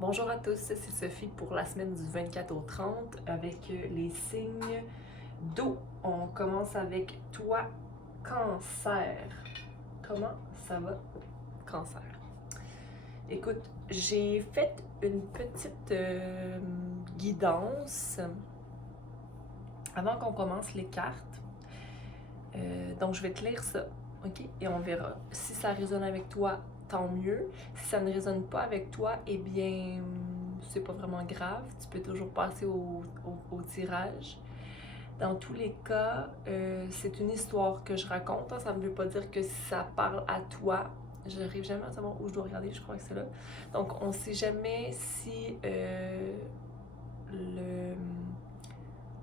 Bonjour à tous, c'est Sophie pour la semaine du 24 au 30 avec les signes d'eau. On commence avec toi, Cancer. Comment ça va, Cancer? Écoute, j'ai fait une petite guidance avant qu'on commence les cartes. Donc je vais te lire ça, ok? Et on verra. Si ça résonne avec toi, tant mieux. Si ça ne résonne pas avec toi, eh bien, c'est pas vraiment grave. Tu peux toujours passer au tirage. Dans tous les cas, c'est une histoire que je raconte. Hein. Ça ne veut pas dire que ça parle à toi. Je n'arrive jamais à savoir où je dois regarder, je crois que c'est là. Donc, on ne sait jamais si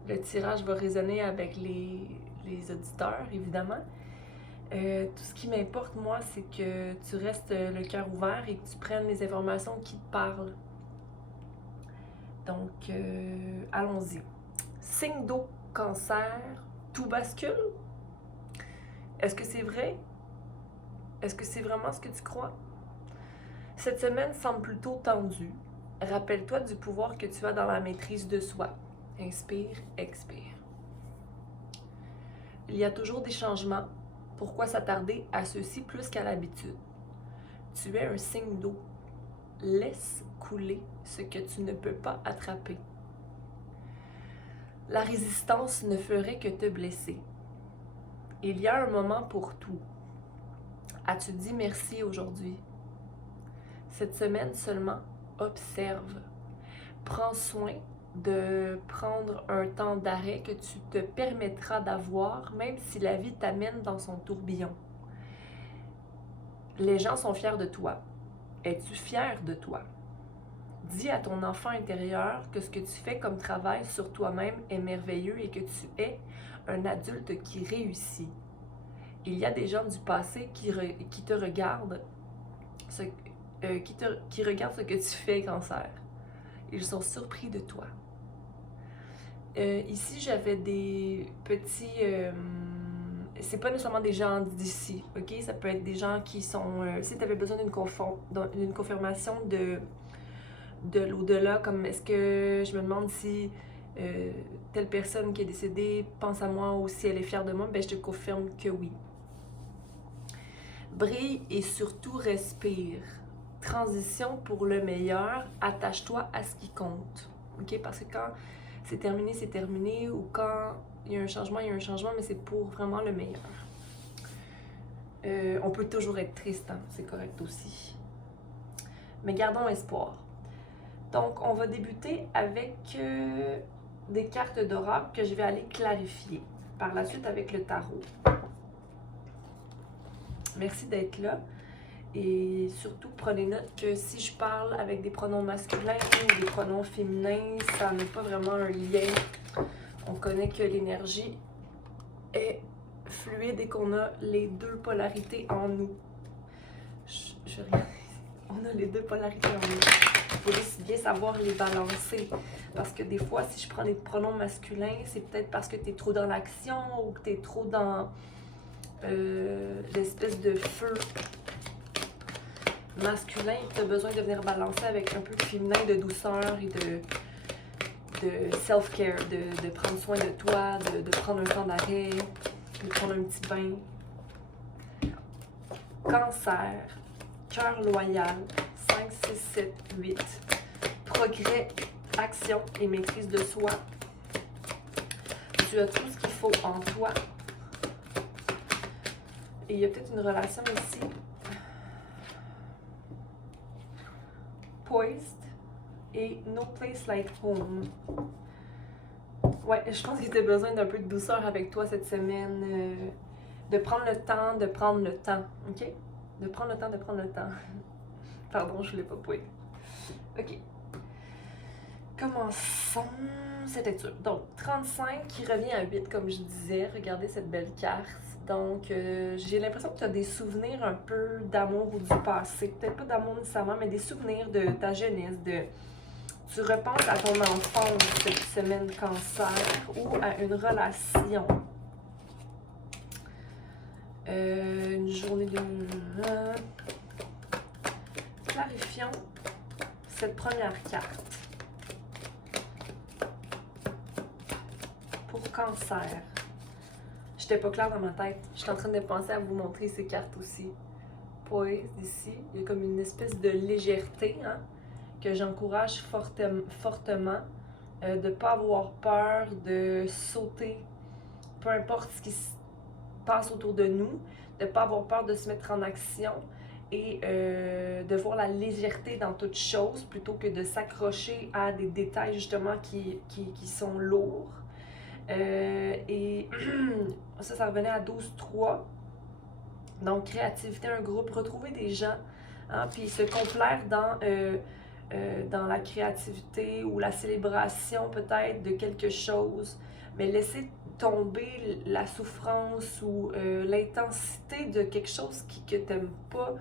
le tirage va résonner avec les auditeurs, évidemment. Tout ce qui m'importe, moi, c'est que tu restes le cœur ouvert et que tu prennes les informations qui te parlent. Donc, allons-y. Signe d'eau, Cancer, tout bascule? Est-ce que c'est vrai? Est-ce que c'est vraiment ce que tu crois? Cette semaine semble plutôt tendue. Rappelle-toi du pouvoir que tu as dans la maîtrise de soi. Inspire, expire. Il y a toujours des changements. Pourquoi s'attarder à ceux-ci plus qu'à l'habitude? Tu es un signe d'eau. Laisse couler ce que tu ne peux pas attraper. La résistance ne ferait que te blesser. Il y a un moment pour tout. As-tu dit merci aujourd'hui? Cette semaine seulement, observe. Prends soin de prendre un temps d'arrêt que tu te permettras d'avoir, même si la vie t'amène dans son tourbillon. Les gens sont fiers de toi. Es-tu fier de toi? Dis à ton enfant intérieur que ce que tu fais comme travail sur toi-même est merveilleux et que tu es un adulte qui réussit. Il y a des gens du passé qui te regardent, qui regardent ce que tu fais, Cancer. Ils sont surpris de toi. Ici, j'avais des petits... c'est pas nécessairement des gens d'ici, ok? Ça peut être des gens qui sont... si tu avais besoin d'une confirmation de l'au-delà, comme est-ce que je me demande si telle personne qui est décédée pense à moi ou si elle est fière de moi, ben je te confirme que oui. Brille et surtout respire. Transition pour le meilleur, attache-toi à ce qui compte. Ok? Parce que quand c'est terminé, ou quand il y a un changement, mais c'est pour vraiment le meilleur. On peut toujours être triste, hein? C'est correct aussi. Mais gardons espoir. Donc, on va débuter avec des cartes d'oracle que je vais aller clarifier. Par la suite, avec le tarot. Merci d'être là. Et surtout, prenez note que si je parle avec des pronoms masculins ou des pronoms féminins, ça n'a pas vraiment un lien. On connaît que l'énergie est fluide et qu'on a les deux polarités en nous. Je regarde. On a les deux polarités en nous. Il faut juste bien savoir les balancer. Parce que des fois, si je prends des pronoms masculins, c'est peut-être parce que tu es trop dans l'action ou que tu es trop dans l'espèce de feu masculin. Tu as besoin de venir balancer avec un peu de féminin, de douceur et de self-care, de prendre soin de toi, de prendre un temps d'arrêt, de prendre un petit bain. Cancer, cœur loyal, 5, 6, 7, 8. Progrès, action et maîtrise de soi. Tu as tout ce qu'il faut en toi. Et il y a peut-être une relation ici. Poised et No Place Like Home. Ouais, je pense que tu as besoin d'un peu de douceur avec toi cette semaine. De prendre le temps, ok? De prendre le temps. Pardon, je ne l'ai pas poé. Ok. Commençons cette lecture. Donc, 35 qui revient à 8, comme je disais. Regardez cette belle carte. Donc, j'ai l'impression que tu as des souvenirs un peu d'amour ou du passé. Peut-être pas d'amour nécessairement, mais des souvenirs de ta jeunesse. Tu repenses à ton enfance cette semaine, Cancer, ou à une relation. Une journée de... Clarifions cette première carte pour Cancer. J'étais pas claire dans ma tête. J'étais en train de penser à vous montrer ces cartes aussi. Poise ici. Il y a comme une espèce de légèreté hein, que j'encourage fortement. De ne pas avoir peur de sauter, peu importe ce qui se passe autour de nous, de ne pas avoir peur de se mettre en action et de voir la légèreté dans toute chose plutôt que de s'accrocher à des détails justement qui sont lourds. Et ça revenait à 12-3. Donc, créativité, un groupe, retrouver des gens, hein, puis se complaire dans la créativité ou la célébration peut-être de quelque chose, mais laisser tomber la souffrance ou l'intensité de quelque chose que tu n'aimes pas.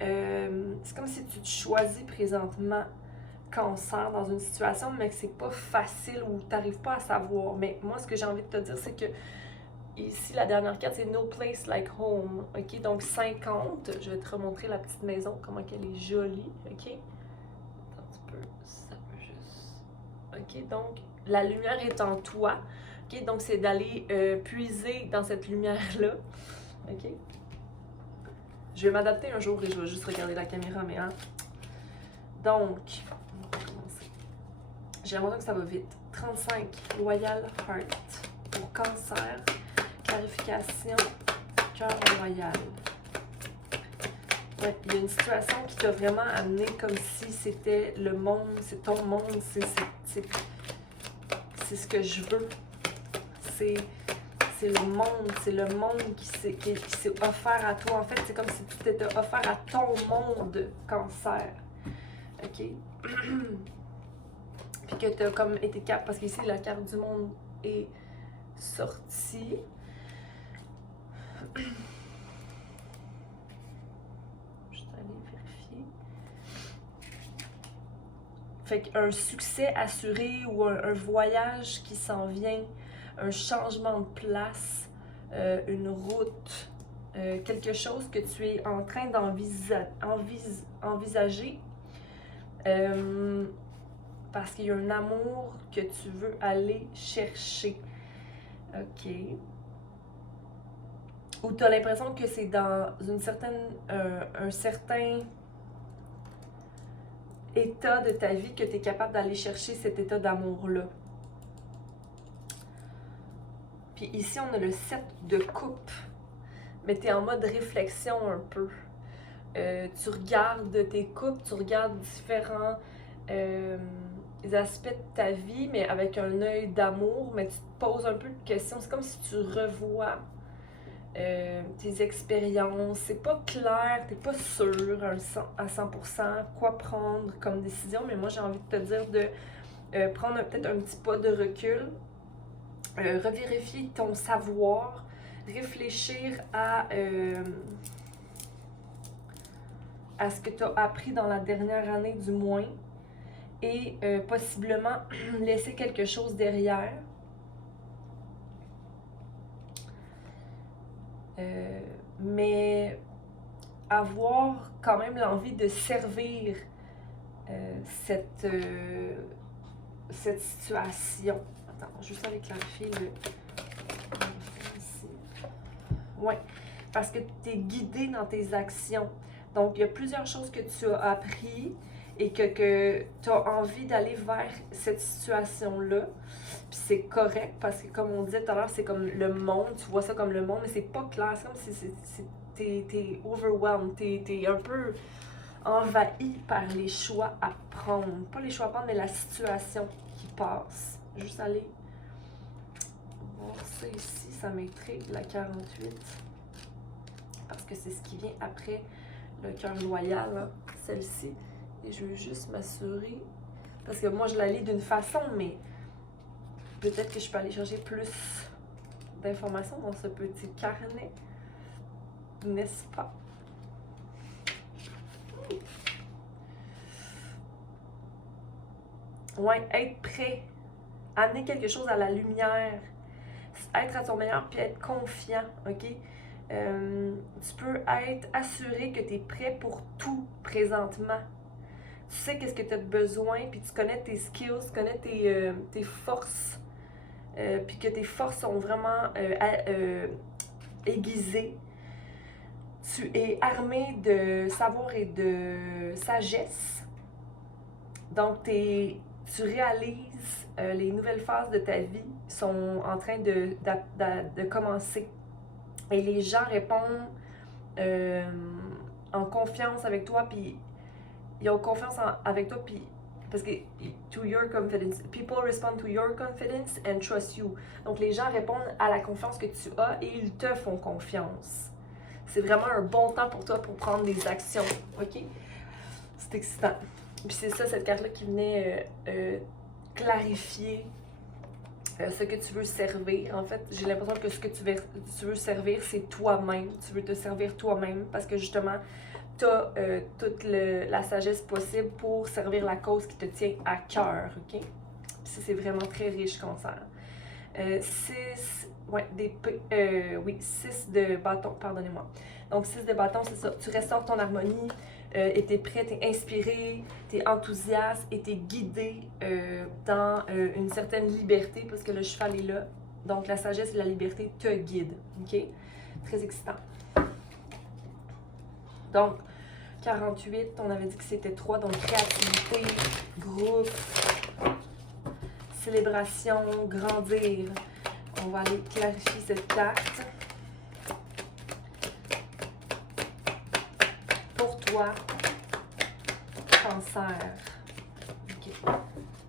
C'est comme si tu te choisis présentement Cancer dans une situation, mais que c'est pas facile ou tu n'arrives pas à savoir. Mais moi, ce que j'ai envie de te dire, c'est que ici, la dernière carte, c'est No Place Like Home. OK? Donc 50. Je vais te remontrer la petite maison, comment elle est jolie. OK? Attends un petit peu. Ça peut juste. OK? Donc, la lumière est en toi. OK? Donc, c'est d'aller puiser dans cette lumière-là. OK? Je vais m'adapter un jour et je vais juste regarder la caméra, mais hein. Donc, on va commencer. J'ai l'impression que ça va vite. 35, Royal Heart pour Cancer. Clarification, cœur royal. Ouais, il y a une situation qui t'a vraiment amené comme si c'était le monde, c'est ton monde, c'est ce que je veux. C'est le monde qui s'est offert à toi. En fait, c'est comme si tu t'étais offert à ton monde, Cancer. OK? Puis que tu as comme été capable, parce qu'ici, la carte du monde est sortie. Je vais aller vérifier. Fait qu'un succès assuré ou un voyage qui s'en vient, un changement de place, une route, quelque chose que tu es en train d'envisager parce qu'il y a un amour que tu veux aller chercher. OK. Ou tu as l'impression que c'est dans une certaine, un certain état de ta vie que tu es capable d'aller chercher cet état d'amour-là. Puis ici, on a le 7 de coupe, mais tu es en mode réflexion un peu. Tu regardes tes coupes, tu regardes différents aspects de ta vie, mais avec un œil d'amour, mais tu te poses un peu de questions. C'est comme si tu revois tes expériences. C'est pas clair, t'es pas sûr à 100% quoi prendre comme décision, mais moi j'ai envie de te dire de prendre peut-être un petit pas de recul, revérifier ton savoir, réfléchir à ce que tu as appris dans la dernière année du moins et possiblement laisser quelque chose derrière. Mais avoir quand même l'envie de servir cette situation. Attends, juste aller clarifier le... Oui, parce que tu es guidé dans tes actions. Donc, il y a plusieurs choses que tu as appris et que tu as envie d'aller vers cette situation-là. Puis c'est correct parce que, comme on disait tout à l'heure, c'est comme le monde, tu vois ça comme le monde, mais c'est pas clair. C'est comme si t'es overwhelmed, t'es un peu envahi par les choix à prendre. Pas les choix à prendre, mais la situation qui passe. Juste aller voir ça ici, ça m'intrigue, la 48. Parce que c'est ce qui vient après le cœur loyal, hein, celle-ci. Et je veux juste m'assurer, parce que moi je la lis d'une façon, mais peut-être que je peux aller chercher plus d'informations dans ce petit carnet, n'est-ce pas? Ouais, être prêt, amener quelque chose à la lumière, être à ton meilleur puis être confiant, ok? Tu peux être assuré que tu es prêt pour tout présentement. Tu sais qu'est-ce que tu as besoin, puis tu connais tes skills, tu connais tes forces, puis que tes forces sont vraiment aiguisées. Tu es armé de savoir et de sagesse. Donc, tu réalises les nouvelles phases de ta vie sont en train de commencer. Et les gens répondent en confiance avec toi, puis ils ont confiance avec toi, puis parce que to your confidence, people respond to your confidence and trust you. Donc les gens répondent à la confiance que tu as et ils te font confiance. C'est vraiment un bon temps pour toi pour prendre des actions, ok? C'est excitant. Puis c'est ça, cette carte-là qui venait clarifier ce que tu veux servir. En fait, j'ai l'impression que ce que tu veux servir, c'est toi-même. Tu veux te servir toi-même parce que justement, tu as toute la sagesse possible pour servir la cause qui te tient à cœur, ok? Puis ça, c'est vraiment très riche, Cancer. 6 de bâton, pardonnez-moi. Donc 6 de bâton, c'est ça. Tu restaures ton harmonie, et t'es prêt, t'es inspiré, t'es enthousiaste et t'es guidé dans une certaine liberté parce que le cheval est là. Donc la sagesse et la liberté te guident, ok? Très excitant. Donc 48, on avait dit que c'était 3, donc créativité, groupe, célébration, grandir. On va aller clarifier cette carte. Pour toi, Cancer. Okay.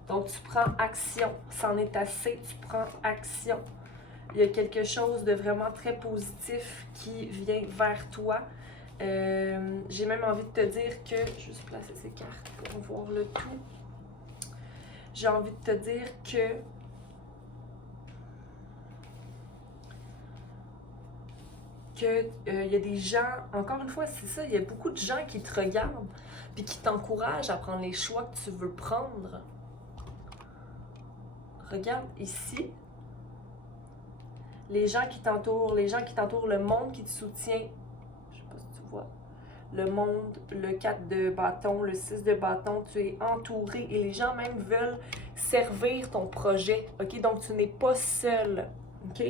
Donc, tu prends action. C'en est assez, tu prends action. Il y a quelque chose de vraiment très positif qui vient vers toi. J'ai même envie de te dire que... Je vais juste placer ces cartes pour voir le tout. J'ai envie de te dire que... il y a des gens, encore une fois, c'est ça, il y a beaucoup de gens qui te regardent puis qui t'encouragent à prendre les choix que tu veux prendre. Regarde ici. Les gens qui t'entourent, le monde qui te soutient. Je sais pas si tu vois. Le monde, le 4 de bâton, le 6 de bâton, tu es entouré et les gens même veulent servir ton projet. OK? Donc, tu n'es pas seul. OK?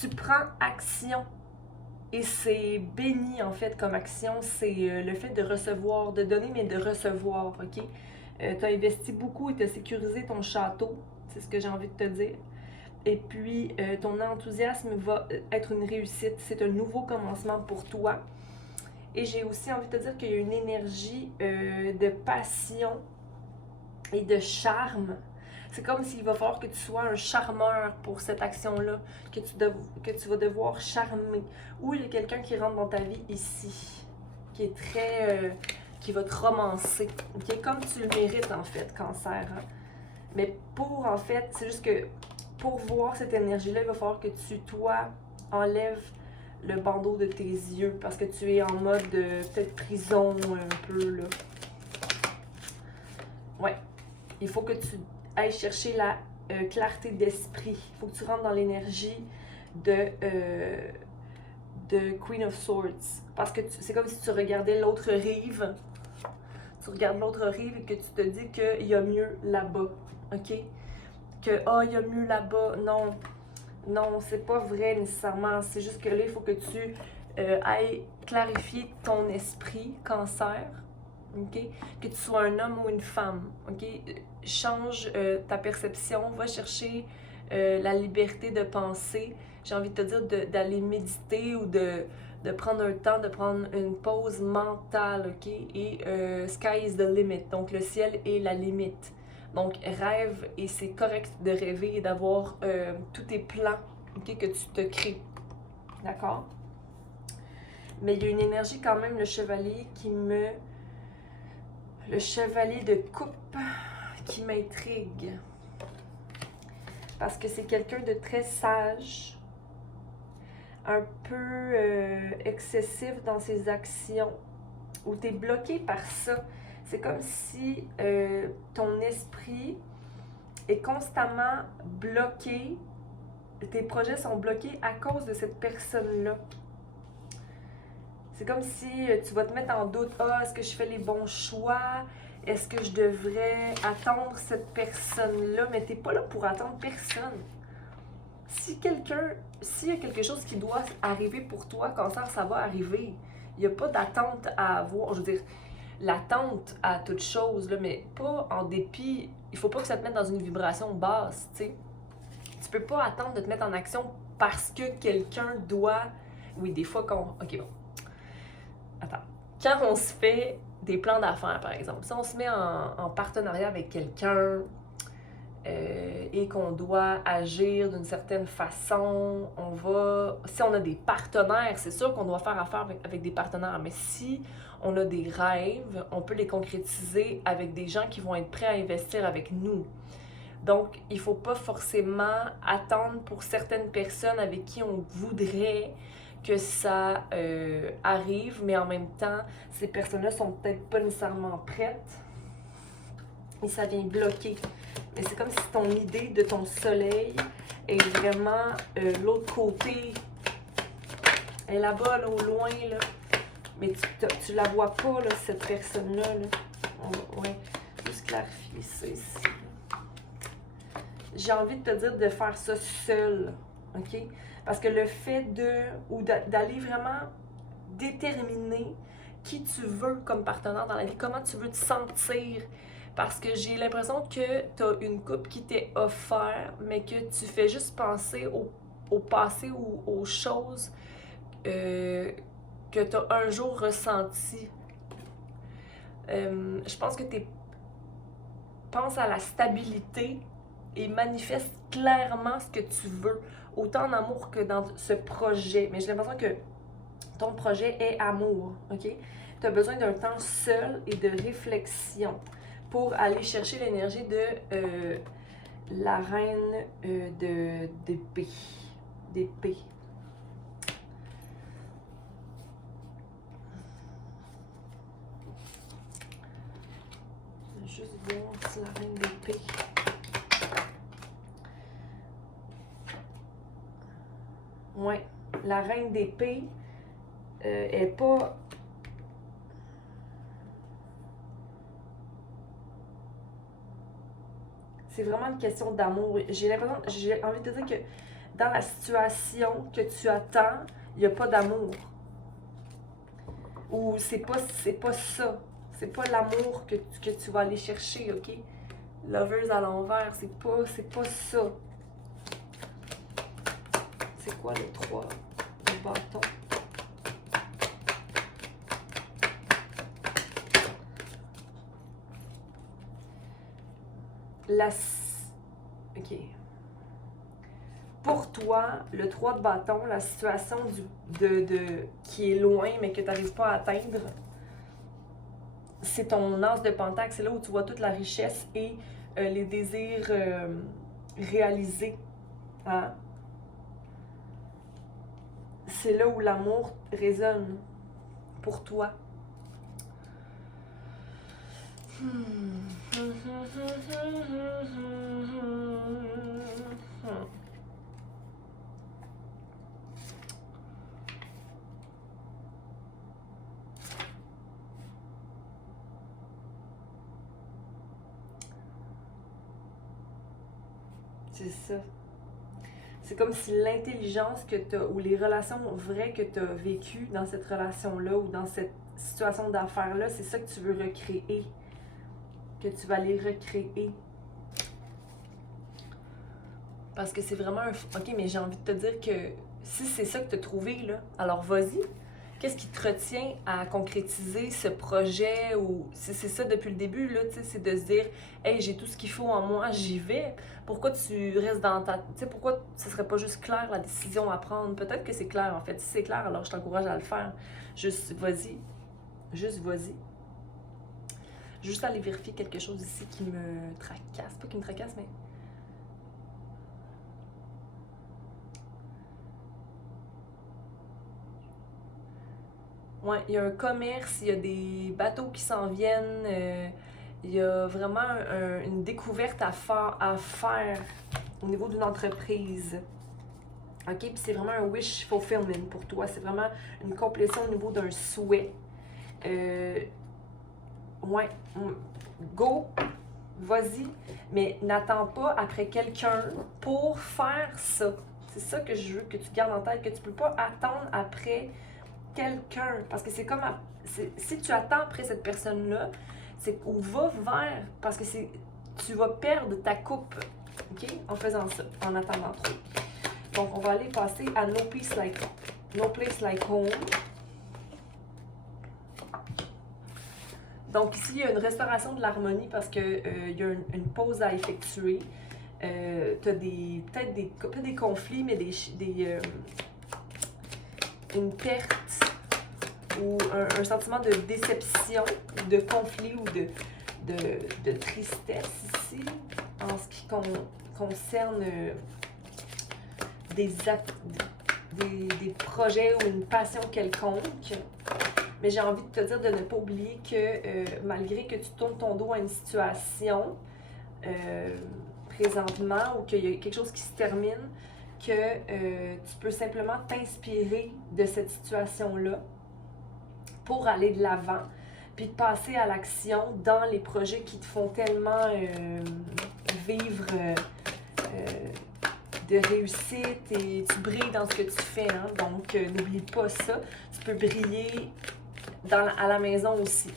Tu prends action et c'est béni en fait comme action, c'est le fait de recevoir, de donner mais de recevoir, ok? Tu as investi beaucoup et tu as sécurisé ton château, c'est ce que j'ai envie de te dire. Et puis ton enthousiasme va être une réussite, c'est un nouveau commencement pour toi. Et j'ai aussi envie de te dire qu'il y a une énergie de passion et de charme. C'est comme s'il va falloir que tu sois un charmeur pour cette action-là, que tu vas devoir charmer. Ou il y a quelqu'un qui rentre dans ta vie ici, qui est très... qui va te romancer, okay? Comme tu le mérites en fait, Cancer. Hein? Mais pour en fait, c'est juste que pour voir cette énergie-là, il va falloir que tu, toi, enlèves le bandeau de tes yeux parce que tu es en mode peut-être prison un peu là. Ouais. Il faut que tu ailles chercher la clarté d'esprit. Il faut que tu rentres dans l'énergie de Queen of Swords. Parce que c'est comme si tu regardais l'autre rive. Tu regardes l'autre rive et que tu te dis qu'il y a mieux là-bas. OK? Que, il y a mieux là-bas. Non. Non, c'est pas vrai nécessairement. C'est juste que là, il faut que tu ailles clarifier ton esprit, Cancer. OK? Que tu sois un homme ou une femme. OK? Change ta perception. Va chercher la liberté de penser. J'ai envie de te dire d'aller méditer ou de prendre un temps, de prendre une pause mentale. OK? Et sky is the limit. Donc, le ciel est la limite. Donc, rêve et c'est correct de rêver et d'avoir tous tes plans, okay, que tu te crées. D'accord? Mais il y a une énergie quand même, le chevalier le chevalier de coupe qui m'intrigue. Parce que c'est quelqu'un de très sage, un peu excessif dans ses actions, où tu es bloqué par ça. C'est comme si ton esprit est constamment bloqué, tes projets sont bloqués à cause de cette personne-là. C'est comme si tu vas te mettre en doute. Ah, est-ce que je fais les bons choix? Est-ce que je devrais attendre cette personne-là? Mais t'es pas là pour attendre personne. S'il y a quelque chose qui doit arriver pour toi, cancer, ça va arriver. Il n'y a pas d'attente à avoir. Je veux dire, l'attente à toute chose, là, mais pas en dépit. Il faut pas que ça te mette dans une vibration basse, tu sais. Tu peux pas attendre de te mettre en action parce que quelqu'un doit. Oui, des fois qu'on. Ok, bon. Attends. Quand on se fait des plans d'affaires, par exemple, si on se met en partenariat avec quelqu'un et qu'on doit agir d'une certaine façon, si on a des partenaires, c'est sûr qu'on doit faire affaire avec des partenaires, mais si on a des rêves, on peut les concrétiser avec des gens qui vont être prêts à investir avec nous. Donc, il ne faut pas forcément attendre pour certaines personnes avec qui on voudrait que ça arrive, mais en même temps, ces personnes-là sont peut-être pas nécessairement prêtes et ça vient bloquer. Mais c'est comme si ton idée de ton soleil est vraiment l'autre côté. Elle est là-bas, là, au loin, là. Mais tu la vois pas, là, cette personne-là. Là. Ouais, juste clarifier ça ici. J'ai envie de te dire de faire ça seul, ok? Parce que le fait d'aller vraiment déterminer qui tu veux comme partenaire dans la vie, comment tu veux te sentir, parce que j'ai l'impression que tu as une coupe qui t'est offerte, mais que tu fais juste penser au passé ou aux choses que tu as un jour ressenties. Je pense que tu penses à la stabilité et manifeste clairement ce que tu veux, autant en amour que dans ce projet. Mais j'ai l'impression que ton projet est amour, ok? Tu as besoin d'un temps seul et de réflexion pour aller chercher l'énergie de la reine d'épée. D'épée. Je vais juste voir si la reine d'épée. Ouais, la reine d'épée est pas. C'est vraiment une question d'amour. J'ai envie de te dire que dans la situation que tu attends, il n'y a pas d'amour. Ou c'est pas ça. C'est pas l'amour que tu vas aller chercher, ok? Lovers à l'envers, c'est pas ça. C'est quoi le 3 de bâton? Ok. Pour toi, le 3 de bâton, la situation qui est loin mais que tu n'arrives pas à atteindre, c'est ton as de pentacle. C'est là où tu vois toute la richesse et les désirs réalisés. Hein? C'est là où l'amour résonne pour toi. C'est ça. C'est comme si l'intelligence que tu as, ou les relations vraies que tu as vécues dans cette relation-là ou dans cette situation d'affaires-là, c'est ça que tu veux recréer. Que tu vas les recréer. Parce que c'est vraiment un... Ok, mais j'ai envie de te dire que si c'est ça que tu as trouvé, là, alors vas-y. Qu'est-ce qui te retient à concrétiser ce projet ou si c'est ça depuis le début, là, tu sais, c'est de se dire « Hey, j'ai tout ce qu'il faut en moi, j'y vais. » Pourquoi tu restes dans ta... Tu sais, pourquoi ce serait pas juste clair la décision à prendre? Peut-être que c'est clair, en fait. Si c'est clair, alors je t'encourage à le faire. Juste vas-y. Juste vas-y. Juste aller vérifier quelque chose ici qui me tracasse. Pas qui me tracasse, mais... Ouais, il y a un commerce, il y a des bateaux qui s'en viennent, il y a vraiment une découverte à faire au niveau d'une entreprise. OK? Puis c'est vraiment un wish fulfillment pour toi. C'est vraiment une complétion au niveau d'un souhait. Ouais, go, vas-y, mais n'attends pas après quelqu'un pour faire ça. C'est ça que je veux que tu gardes en tête, que tu peux pas attendre après quelqu'un. Parce que c'est comme, si tu attends après cette personne-là, c'est ou va vers, parce que tu vas perdre ta coupe, OK, en faisant ça, en attendant trop. Donc, on va aller passer à No Place Like Home. Donc ici, il y a une restauration de l'harmonie parce qu'il y a une pause à effectuer. Tu as peut-être pas des conflits, mais une perte ou un sentiment de déception, de conflit ou de tristesse ici, en ce qui concerne des projets ou une passion quelconque. Mais j'ai envie de te dire de ne pas oublier que malgré que tu tournes ton dos à une situation présentement ou qu'il y a quelque chose qui se termine, que tu peux simplement t'inspirer de cette situation-là pour aller de l'avant, puis de passer à l'action dans les projets qui te font tellement vivre de réussite et tu brilles dans ce que tu fais. Hein? Donc, n'oublie pas ça. Tu peux briller à la maison aussi.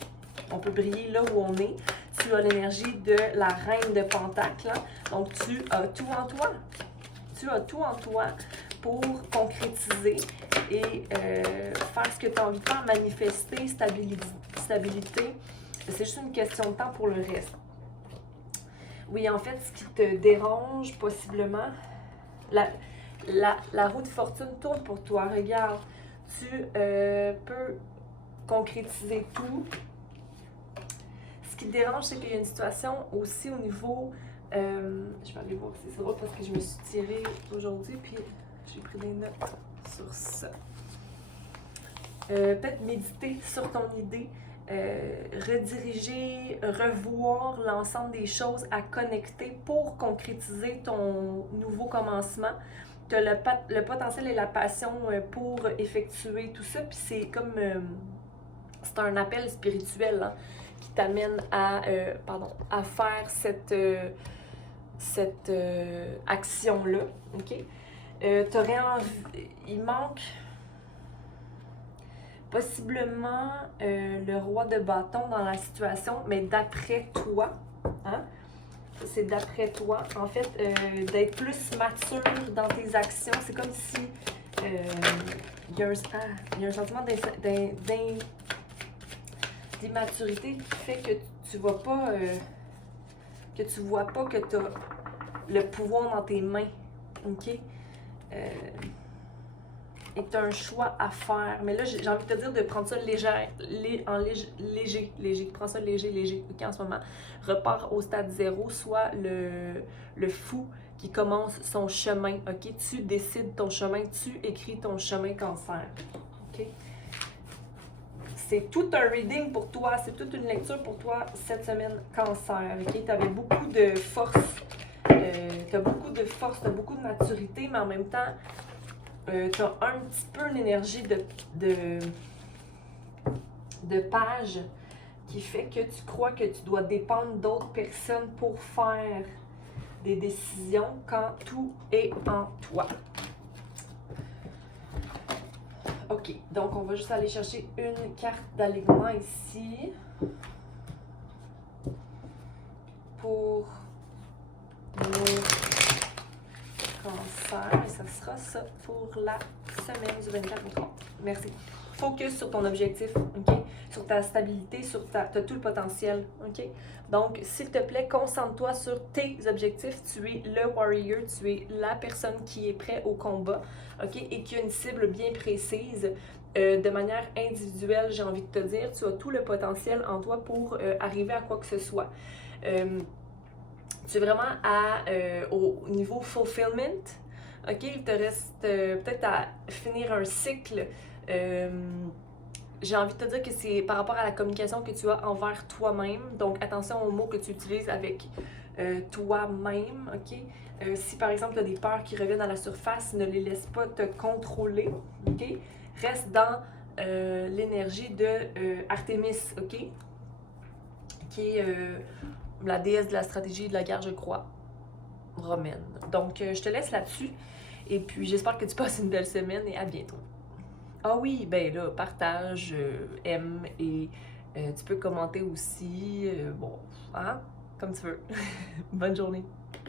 On peut briller là où on est. Tu as l'énergie de la reine de Pentacle. Hein? Donc, tu as tout en toi. Tu as tout en toi pour concrétiser et faire ce que tu as envie de faire, manifester, stabilité. C'est juste une question de temps pour le reste. Oui, en fait, ce qui te dérange possiblement, la roue de fortune tourne pour toi. Regarde, tu peux concrétiser tout. Ce qui te dérange, c'est qu'il y a une situation aussi au niveau... je vais aller voir si c'est drôle parce que je me suis tirée aujourd'hui, puis j'ai pris des notes sur ça. Peut-être méditer sur ton idée, rediriger, revoir l'ensemble des choses à connecter pour concrétiser ton nouveau commencement. Tu as le potentiel et la passion pour effectuer tout ça, puis c'est comme... c'est un appel spirituel hein, qui t'amène à faire cette action-là. OK? T'aurais envie... Il manque possiblement le roi de bâton dans la situation, mais d'après toi, hein? C'est d'après toi, en fait, d'être plus mature dans tes actions. C'est comme si il y a un sentiment d'immaturité qui fait que tu vois pas que tu as le pouvoir dans tes mains, OK? Et que tu as un choix à faire. Mais là, j'ai envie de te dire de prendre ça léger. Prends ça léger, OK, en ce moment. Repars au stade 0, soit le fou qui commence son chemin, OK? Tu décides ton chemin, tu écris ton chemin cancer, OK? C'est tout un reading pour toi, c'est toute une lecture pour toi cette semaine cancer, OK? Tu avais beaucoup de force, tu as beaucoup de force, tu as beaucoup de maturité, mais en même temps, tu as un petit peu l'énergie de page qui fait que tu crois que tu dois dépendre d'autres personnes pour faire des décisions quand tout est en toi. OK, donc on va juste aller chercher une carte d'alignement ici pour nos cancers. Et ça sera ça pour la semaine du 24 au 30. Merci. Focus sur ton objectif, OK? Sur ta stabilité, t'as tout le potentiel, OK? Donc, s'il te plaît, concentre-toi sur tes objectifs. Tu es le warrior, tu es la personne qui est prête au combat, OK? Et qui a une cible bien précise. De manière individuelle, j'ai envie de te dire, tu as tout le potentiel en toi pour arriver à quoi que ce soit. Tu es vraiment au niveau fulfillment, OK? Il te reste peut-être à finir un cycle. J'ai envie de te dire que c'est par rapport à la communication que tu as envers toi-même. Donc, attention aux mots que tu utilises avec toi-même, ok? Si par exemple tu as des peurs qui reviennent à la surface, ne les laisse pas te contrôler, ok? Reste dans l'énergie de Artémis, ok? Qui est la déesse de la stratégie et de la guerre, je crois, romaine. Donc je te laisse là-dessus. Et puis j'espère que tu passes une belle semaine et à bientôt. Ah oui, ben là, partage, aime et tu peux commenter aussi. Bon, hein? Comme tu veux. Bonne journée.